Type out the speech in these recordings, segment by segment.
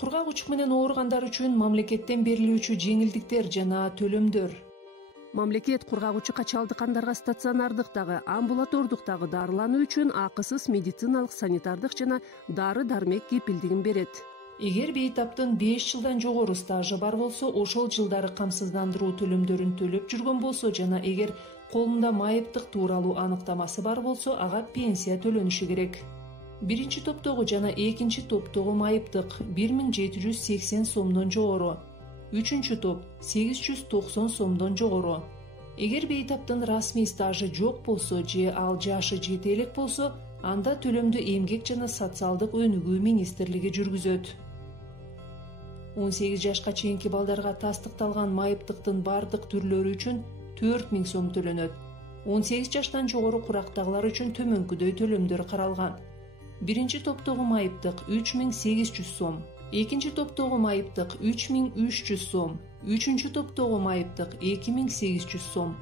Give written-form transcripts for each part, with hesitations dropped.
Кургак учук менен ооругандар үчүн мамлекеттен берилүүчү жеңилдиктер жана төлөмдөр. Мамлекет кургак учукка чалдыккандарга стационардык дагы, амбулатордук дагы дарылануу үчүн акысыз медициналык, санитардык жана дары-дармек кепилдигин берет. Эгер бейтаптын 5 жылдан жогору стажы бар болсо, ошол жылдары камсыздандыруу төлөмдөрүн төлөп жүргөн болсо жана эгер колунда майыптык тууралуу аныктамасы бар болсо, ага пенсия төлөнүшү керек. Биринчи топтогу жана экинчи топтогу майыптык 1780 сомдон жогору. Үчүнчү топ 890 сомдон жогору. Эгер бейтаптын расмий стажы жок болсо же ал жашы жете элек болсо, анда төлөмдү эмгек жана социалдык өнүгүү министрлиги жүргүзөт. 18 жашка чейинки балдарга тастыкталган майыптыктын бардык түрлөрү үчүн 4000 сом төлөнөт. 18 жаштан жогору курактагылар үчүн төмөнкүдөй төлөмдөр каралган. Биринчи топтогу майыптык 3800 сом, экинчи топтогу майыптык 3300 сом, үчүнчү топтогу майыптык 2800 сом.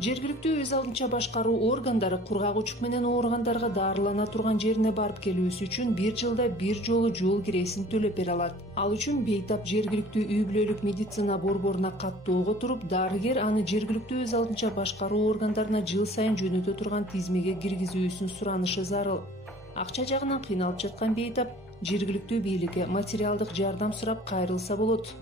Жергиликтүү өз алдынча башкаруу органдары кургак учук менен ооругандарга дарылана турган жерине барып келүүсү үчүн 1 жылда 1 жолу жол киресин төлөп бере алат. Ал үчүн бейтап жергиликтүү үй-бүлөлүк медицина борборуна каттоого туруп, дарыгер аны жергиликтүү өз алдынча башкаруу органдарына жыл сайын жөнөтө турган тизмеге киргизүүсүн суранышы зарыл. Акча жагынан кыйналып жаткан бейтап жергиликтүү бийликке материалдык жардам сурап кайрылса болот.